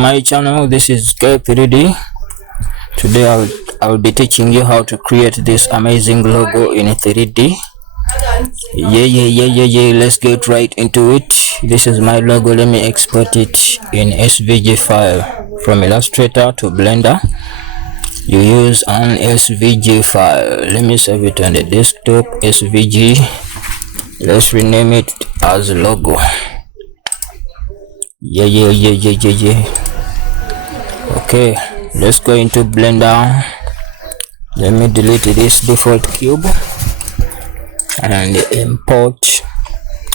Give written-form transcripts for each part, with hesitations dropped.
my channel. This is K3D. Today I'll be teaching you how to create this amazing logo in 3D. Yeah, let's get right into it. This is my logo. Let me export it in SVG file. From Illustrator to Blender, you use an SVG file. Let me save it on the desktop. SVG. Let's rename it as logo. Yeah. Okay, let's go into Blender. Let me delete this default cube and import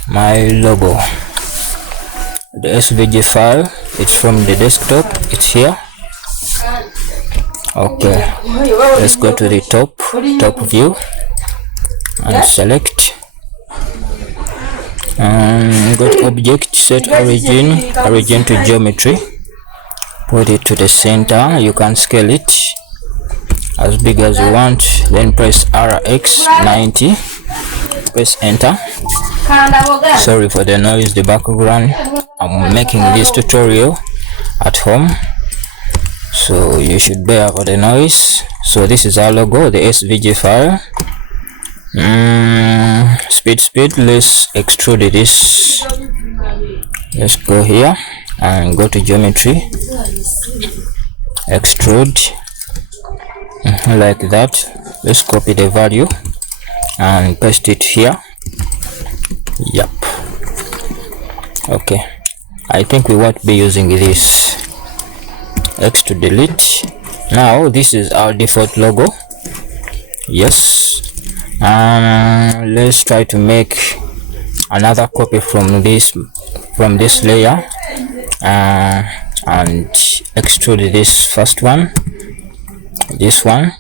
my logo. The SVG file, it's from the desktop, it's here. Okay, let's go to the top view and select. Go to object, set origin to geometry, put it to the center. You can scale it as big as you want, then press RX 90, press enter. Sorry for the noise, the background. I'm making this tutorial at home, so you should bear for the noise. So this is our logo, the SVG file. Speed, let's extrude this. Let's go here and go to geometry, extrude, like that. Let's copy the value and paste it here. Yep. Okay, I think we won't be using this. X to delete. Now this is our default logo. Yes. Let's try to make another copy from this layer and extrude this first one, this one.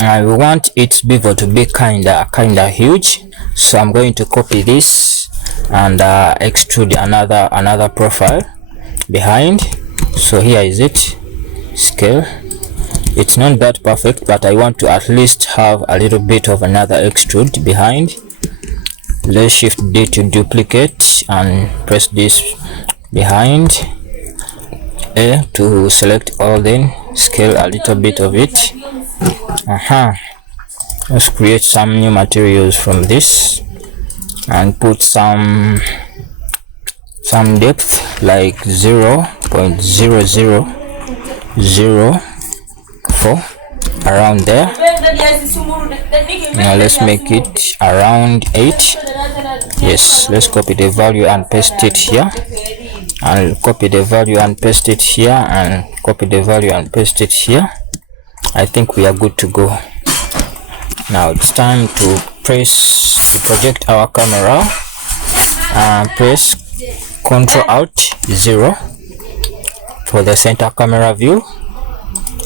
I want its bevel to be kinda huge, so I'm going to copy this and extrude another profile behind. So here is it, scale. It's not that perfect, but I want to at least have a little bit of another extrude behind. Let's shift D to duplicate and press this behind. A to select all, then scale a little bit of it. Let's create some new materials from this and put some depth like 0.0004 around there. Now let's make it around 8. Yes, let's copy the value and paste it here, and copy the value and paste it here, and copy the value and paste it here. I think we are good to go. Now it's time to project our camera, and press Ctrl Alt 0 for the center camera view,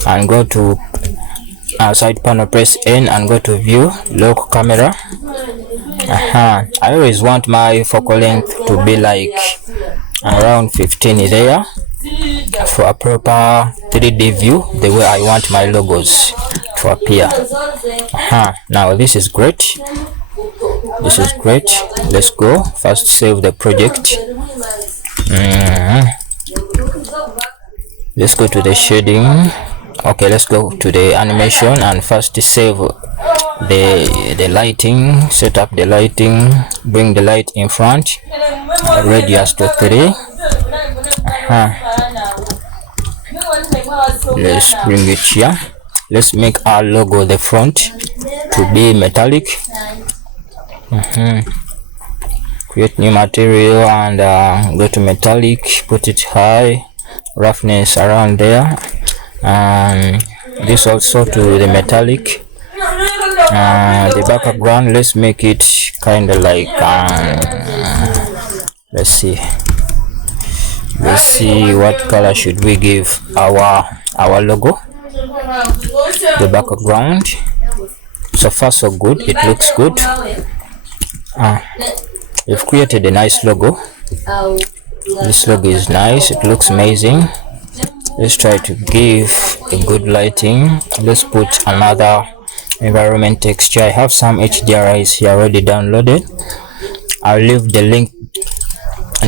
and go to side panel, press N and go to view, lock camera. I always want my focal length to be like around 15 there for a proper 3D view, the way I want my logos to appear. Now this is great. Let's go first save the project. Let's go to the shading. Okay, let's go to the animation and first save the lighting. Set up the lighting, bring the light in front, radius to 3. Let's bring it here. Let's make our logo, the front, to be metallic. Create new material and go to metallic, put it high, roughness around there, and this also to the metallic. The background, let's make it kind of like let's see what color should we give our logo, the background. So far so good, it looks good. We've created a nice logo. This logo is nice, it looks amazing. Let's try to give a good lighting. Let's put another environment texture. I have some HDRIs here already downloaded. I'll leave the link